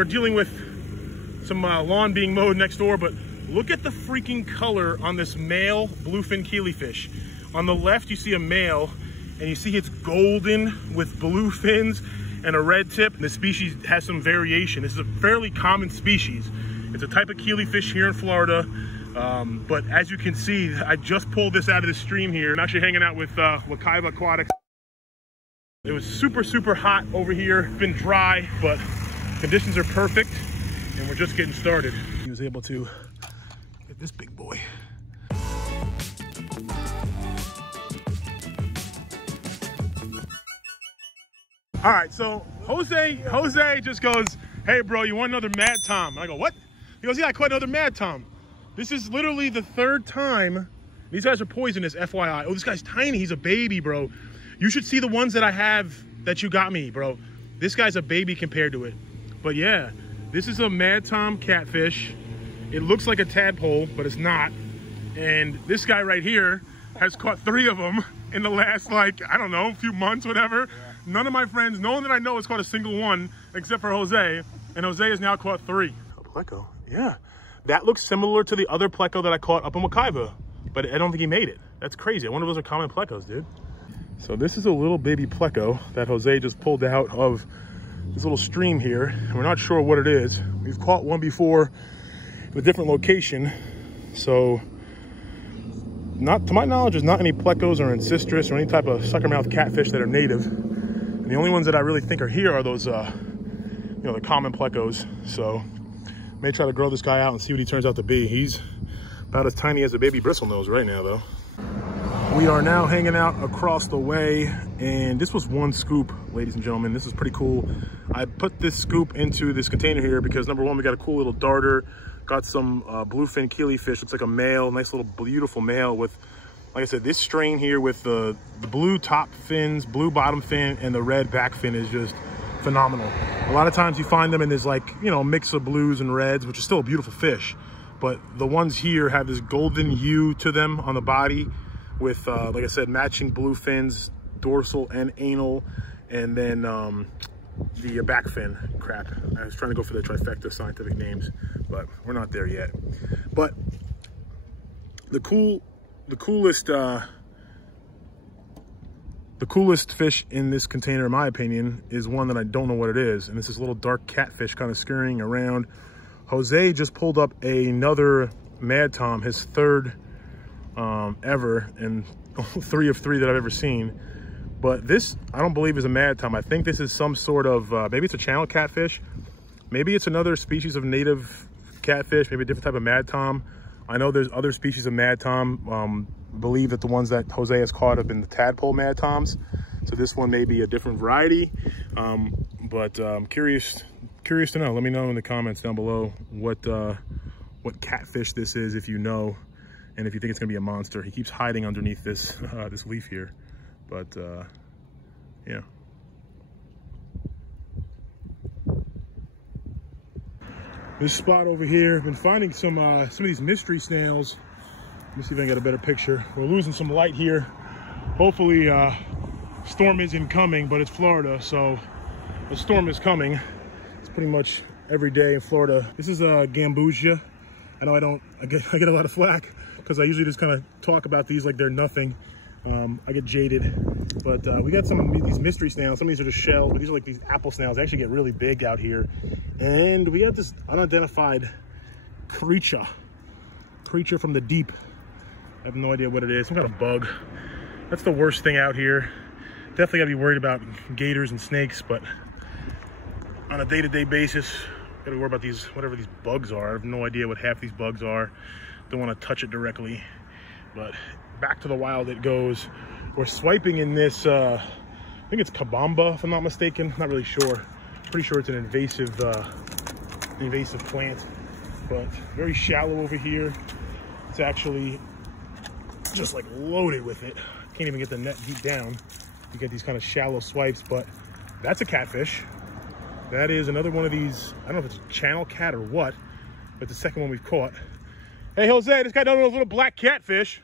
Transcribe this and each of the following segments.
we're dealing with some lawn being mowed next door, but look at the freaking color on this male bluefin killifish. On the left, you see a male, and you see it's golden with blue fins and a red tip. The species has some variation. This is a fairly common species. It's a type of killifish here in Florida. But as you can see, I just pulled this out of the stream here. I'm actually hanging out with Wekiva Aquatics. It was super, super hot over here. It's been dry, but conditions are perfect, and we're just getting started. He was able to get this big boy. All right, so Jose just goes, "Hey bro, you want another Mad Tom?" And I go, "What?" He goes, "Yeah, I caught another Mad Tom." This is literally the third time. These guys are poisonous, FYI. Oh, this guy's tiny. He's a baby, bro. You should see the ones that I have that you got me, bro. This guy's a baby compared to it. But yeah, this is a Mad Tom catfish. It looks like a tadpole, but it's not. And this guy right here has caught 3 of them in the last, like, I don't know, few months, whatever. Yeah. None of my friends, no one that I know has caught a single one except for Jose. And Jose has now caught 3. A pleco, yeah. That looks similar to the other pleco that I caught up in Wekiva, but I don't think he made it. That's crazy. I wonder if those are common plecos, dude. So this is a little baby pleco that Jose just pulled out of this little stream here. And we're not sure what it is. We've caught one before in a different location. So, not to my knowledge, there's not any plecos or ancistrus or any type of suckermouth catfish that are native. And the only ones that I really think are here are those, you know, the common plecos. So, may try to grow this guy out and see what he turns out to be. He's about as tiny as a baby bristlenose right now, though. We are now hanging out across the way, and this was one scoop, ladies and gentlemen. This is pretty cool. I put this scoop into this container here because, number one, we got a cool little darter, got some bluefin killifish. Looks like a male, nice little beautiful male with, like I said, this strain here with the blue top fins, blue bottom fin, and the red back fin is just phenomenal. A lot of times you find them in this, like, you know, mix of blues and reds, which is still a beautiful fish. But the ones here have this golden hue to them on the body, with, like I said, matching blue fins, dorsal and anal, and then the back fin. Crap, I was trying to go for the trifecta scientific names, but we're not there yet. But the coolest fish in this container, in my opinion, is one that I don't know what it is, and this is a little dark catfish kind of scurrying around. Jose just pulled up another Mad Tom, his third ever, and 3 of 3 that I've ever seen. But this, I don't believe, is a Mad Tom. I think this is some sort of, maybe it's a channel catfish. Maybe it's another species of native catfish, maybe a different type of Mad Tom. I know there's other species of Mad Tom. Believe that the ones that Jose has caught have been the tadpole Mad Toms. So this one may be a different variety. But I'm curious to know. Let me know in the comments down below what catfish this is, if you know. And if you think it's gonna be a monster. He keeps hiding underneath this this leaf here, but yeah. This spot over here, I've been finding some of these mystery snails. Let me see if I can get a better picture. We're losing some light here. Hopefully, storm isn't coming, but it's Florida, so a storm is coming. It's pretty much every day in Florida. This is a gambusia. I know I get a lot of flack because I usually just kind of talk about these like they're nothing. I get jaded, but we got some of these mystery snails. Some of these are just shells, but these are like these apple snails. They actually get really big out here. And we have this unidentified creature from the deep. I have no idea what it is. Some kind of bug. That's the worst thing out here. Definitely gotta be worried about gators and snakes, but on a day-to-day basis, gotta worry about these, whatever these bugs are. I have no idea what half these bugs are. Don't want to touch it directly, but back to the wild it goes. We're swiping in this, I think it's kabamba, if I'm not mistaken. Not really sure. Pretty sure it's an invasive plant, but very shallow over here. It's actually just like loaded with it. Can't even get the net deep down to get these kind of shallow swipes, but that's a catfish. That is another one of these, I don't know if it's a channel cat or what, but the second one we've caught. Hey, Jose, this guy down those little black catfish.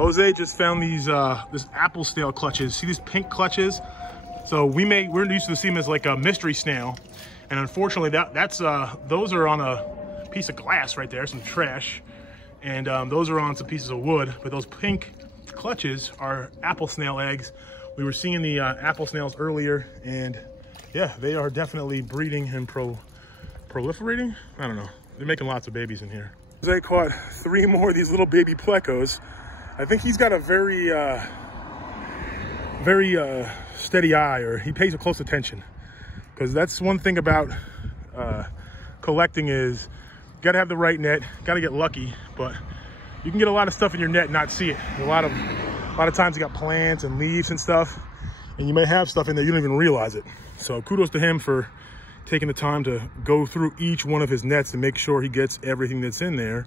Jose just found these this apple snail clutches. See these pink clutches? So we're used to see them as like a mystery snail, and unfortunately those are on a piece of glass right there, some trash, and those are on some pieces of wood. But those pink clutches are apple snail eggs. We were seeing the apple snails earlier, and yeah, they are definitely breeding and proliferating. I don't know. They're making lots of babies in here. Jose caught 3 more of these little baby plecos. I think he's got a very steady eye, or he pays close attention, because that's one thing about collecting is you gotta have the right net, gotta get lucky, but you can get a lot of stuff in your net and not see it. A lot of times you got plants and leaves and stuff, and you may have stuff in there you don't even realize it. So kudos to him for taking the time to go through each one of his nets to make sure he gets everything that's in there.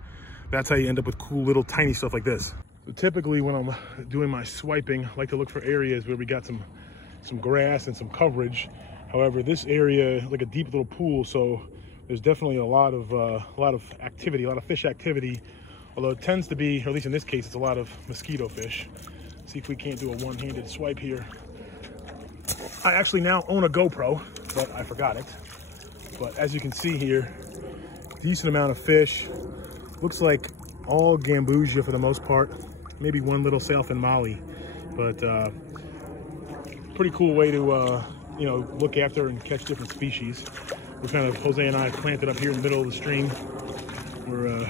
That's how you end up with cool little tiny stuff like this. So typically when I'm doing my swiping, I like to look for areas where we got some grass and some coverage. However, this area is like a deep little pool, so there's definitely a lot of activity, a lot of fish activity. Although it tends to be, or at least in this case, it's a lot of mosquito fish. See if we can't do a one-handed swipe here. I actually now own a GoPro, but I forgot it. But as you can see here, decent amount of fish. Looks like all gambusia for the most part. Maybe one little sailfin molly, but pretty cool way to you know, look after and catch different species. We're kind of, Jose and I planted up here in the middle of the stream. We're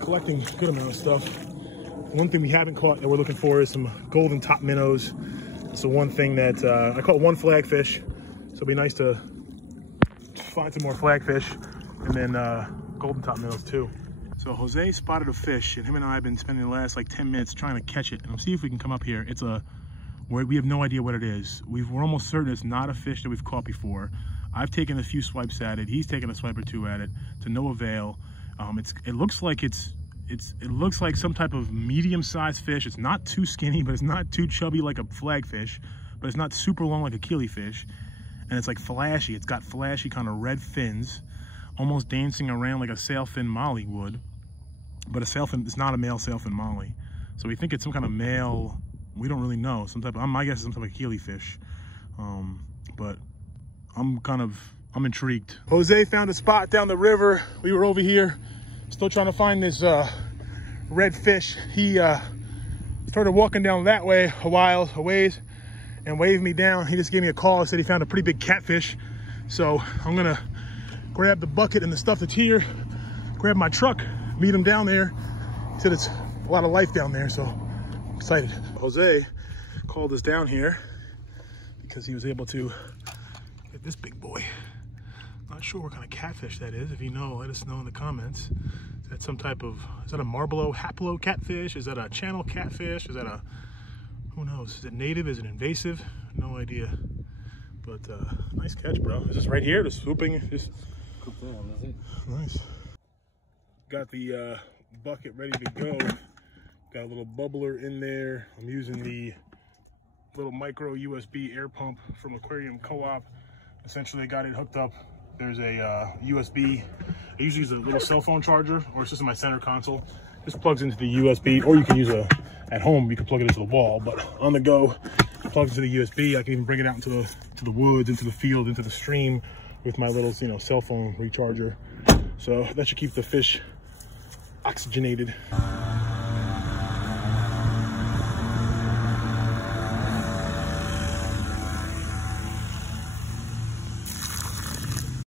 collecting a good amount of stuff. One thing we haven't caught that we're looking for is some golden top minnows. It's the one thing that I caught 1 flagfish, so it'll be nice to find some more flagfish, and then golden top minnows too. So Jose spotted a fish, and him and I have been spending the last like 10 minutes trying to catch it. And we'll see if we can come up here. We have no idea what it is. We're almost certain it's not a fish that we've caught before. I've taken a few swipes at it. He's taken a swipe or 2 at it to no avail. It looks like some type of medium-sized fish. It's not too skinny, but it's not too chubby like a flagfish, but it's not super long like a killifish. And it's like flashy. It's got flashy kind of red fins, almost dancing around like a sailfin molly would. But a sailfin is not a male sailfin molly. So we think it's some kind of male, we don't really know. My guess is some type of killifish. But I'm intrigued. Jose found a spot down the river. We were over here, still trying to find this red fish. He started walking down that way a ways and waved me down. He just gave me a call, said he found a pretty big catfish. So I'm gonna grab the bucket and the stuff that's here, grab my truck, meet him down there. He said it's a lot of life down there, so I'm excited. Jose called us down here because he was able to get this big boy. Not sure what kind of catfish that is. If you know, let us know in the comments. Is that some type of, is that a Marbleau haplo catfish? Is that a channel catfish? Is that a, who knows? Is it native? Is it invasive? No idea. But nice catch, bro. Is this right here? Just swooping? Just nice. Got the bucket ready to go. Got a little bubbler in there. I'm using the little micro USB air pump from Aquarium Co-op. Essentially, I got it hooked up. There's a USB. I usually use a little cell phone charger, or it's just in my center console. This plugs into the USB, or you can use at home, you can plug it into the wall, but on the go, it plugs into the USB. I can even bring it out into the woods, into the field, into the stream with my little, cell phone recharger. So that should keep the fish oxygenated.